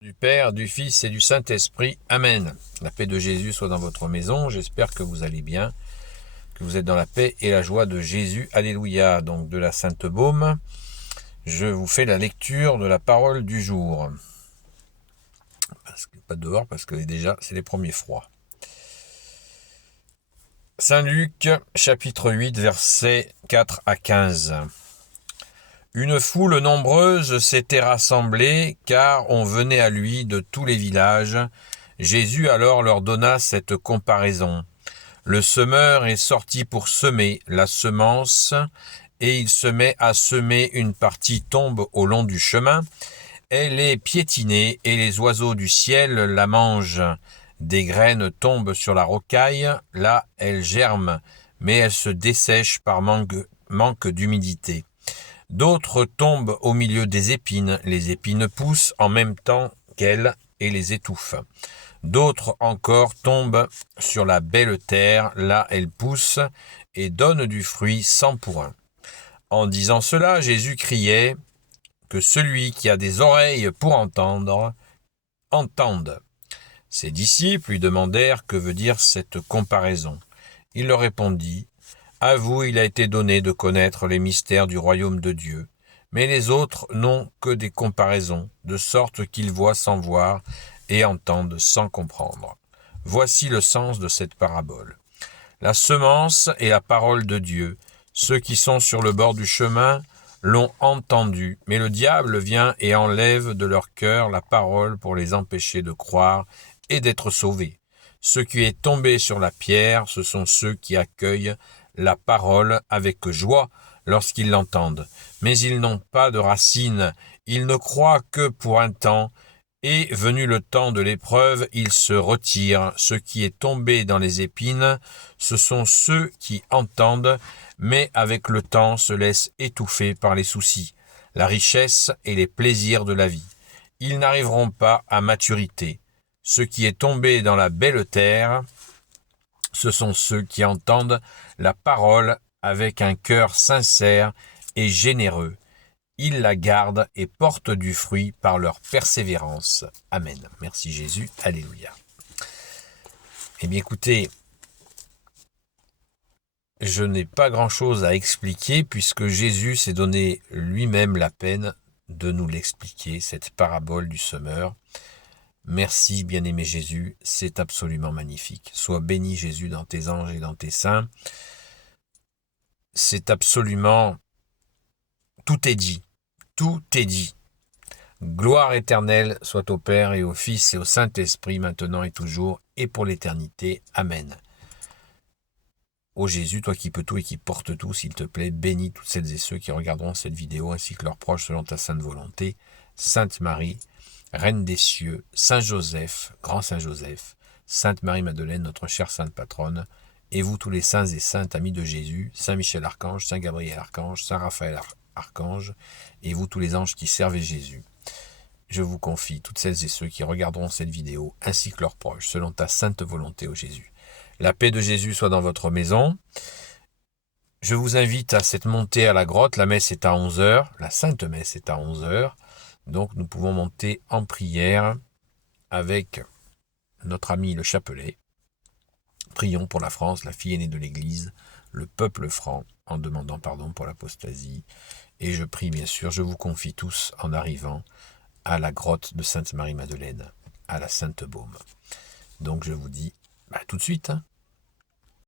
Du Père, du Fils et du Saint-Esprit. Amen. La paix de Jésus soit dans votre maison. J'espère que vous allez bien, que vous êtes dans la paix et la joie de Jésus. Alléluia. Donc de la Sainte Baume, je vous fais la lecture de la parole du jour. Pas dehors parce que déjà c'est les premiers froids. Saint Luc, chapitre 8, versets 4 à 15. Une foule nombreuse s'était rassemblée, car on venait à lui de tous les villages. Jésus alors leur donna cette comparaison. Le semeur est sorti pour semer la semence, et il se met à semer, une partie tombe au long du chemin. Elle est piétinée, et les oiseaux du ciel la mangent. Des graines tombent sur la rocaille, là elles germent, mais elles se dessèchent par manque d'humidité. D'autres tombent au milieu des épines, les épines poussent en même temps qu'elles et les étouffent. D'autres encore tombent sur la belle terre, là elles poussent et donnent du fruit 100 pour 1. En disant cela, Jésus criait que celui qui a des oreilles pour entendre, entende. Ses disciples lui demandèrent que veut dire cette comparaison. Il leur répondit: à vous il a été donné de connaître les mystères du royaume de Dieu, mais les autres n'ont que des comparaisons, de sorte qu'ils voient sans voir et entendent sans comprendre. Voici le sens de cette parabole. La semence est la parole de Dieu. Ceux qui sont sur le bord du chemin l'ont entendue, mais le diable vient et enlève de leur cœur la parole pour les empêcher de croire et d'être sauvés. Ce qui est tombé sur la pierre, ce sont ceux qui accueillent la parole avec joie lorsqu'ils l'entendent. Mais ils n'ont pas de racines, ils ne croient que pour un temps, et venu le temps de l'épreuve, ils se retirent. Ce qui est tombé dans les épines, ce sont ceux qui entendent, mais avec le temps se laissent étouffer par les soucis, la richesse et les plaisirs de la vie. Ils n'arriveront pas à maturité. Ce qui est tombé dans la belle terre, ce sont ceux qui entendent la parole avec un cœur sincère et généreux. Ils la gardent et portent du fruit par leur persévérance. Amen. Merci Jésus. Alléluia. Eh bien écoutez, je n'ai pas grand-chose à expliquer puisque Jésus s'est donné lui-même la peine de nous l'expliquer, cette parabole du semeur. Merci, bien-aimé Jésus, c'est absolument magnifique. Sois béni, Jésus, dans tes anges et dans tes saints. C'est absolument... Tout est dit. Tout est dit. Gloire éternelle soit au Père et au Fils et au Saint-Esprit, maintenant et toujours, et pour l'éternité. Amen. Ô Jésus, toi qui peux tout et qui portes tout, s'il te plaît, bénis toutes celles et ceux qui regarderont cette vidéo, ainsi que leurs proches selon ta sainte volonté. Sainte Marie, Reine des cieux, Saint Joseph, Grand Saint Joseph, Sainte Marie-Madeleine, notre chère Sainte Patronne, et vous tous les saints et saintes amis de Jésus, Saint Michel Archange, Saint Gabriel Archange, Saint Raphaël Archange, et vous tous les anges qui servent Jésus. Je vous confie toutes celles et ceux qui regarderont cette vidéo, ainsi que leurs proches, selon ta sainte volonté, ô Jésus. La paix de Jésus soit dans votre maison. Je vous invite à cette montée à la grotte. La messe est à 11h, la Sainte Messe est à 11h. Donc nous pouvons monter en prière avec notre ami le chapelet. Prions pour la France, la fille aînée de l'Église, le peuple franc, en demandant pardon pour l'apostasie. Et je prie bien sûr, je vous confie tous en arrivant à la grotte de Sainte Marie-Madeleine, à la Sainte Baume. Donc je vous dis tout de suite,